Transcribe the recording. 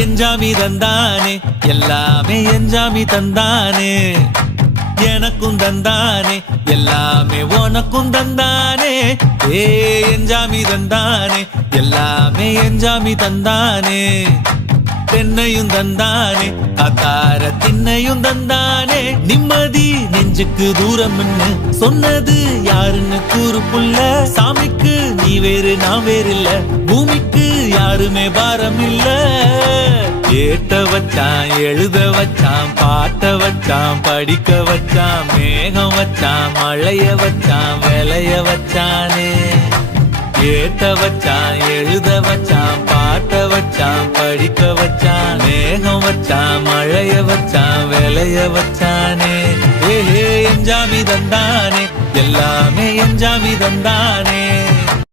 எஞ்சாமி தந்தானே எல்லாமே எஞ்சாமி தந்தானே எனக்கும் தந்தானே எல்லாமே உனக்கும் தந்தானே ஏ எஞ்சாமி தந்தானே எல்லாமே எஞ்சாமி தந்தானே தென்னையும் தந்தானே அத்தார திண்ணையும் தந்தானே நிம்மதி நெஞ்சுக்கு தூரம் சொன்னது யாருன்னு கூறு புள்ள சாமிக்கு நீ வேறு நான் வேறு இல்ல பூமிக்கு யாருமே பாரம் இல்ல ஏத்த வச்சான் எழுத வச்சான் பாட்ட வச்சான் படிக்க வச்சான் மேகம் வச்சான் மழைய வச்சான் விளைய வச்சானே ஏத்த வச்சான் எழுத வச்சான் பாட்ட வச்சான் படிக்க வச்சான் மேகம் வச்சான் மழைய வச்சான் விளைய வச்சானே ஏ எஞ்சாமி தந்தானே எல்லாமே எஞ்சாமி தந்தானே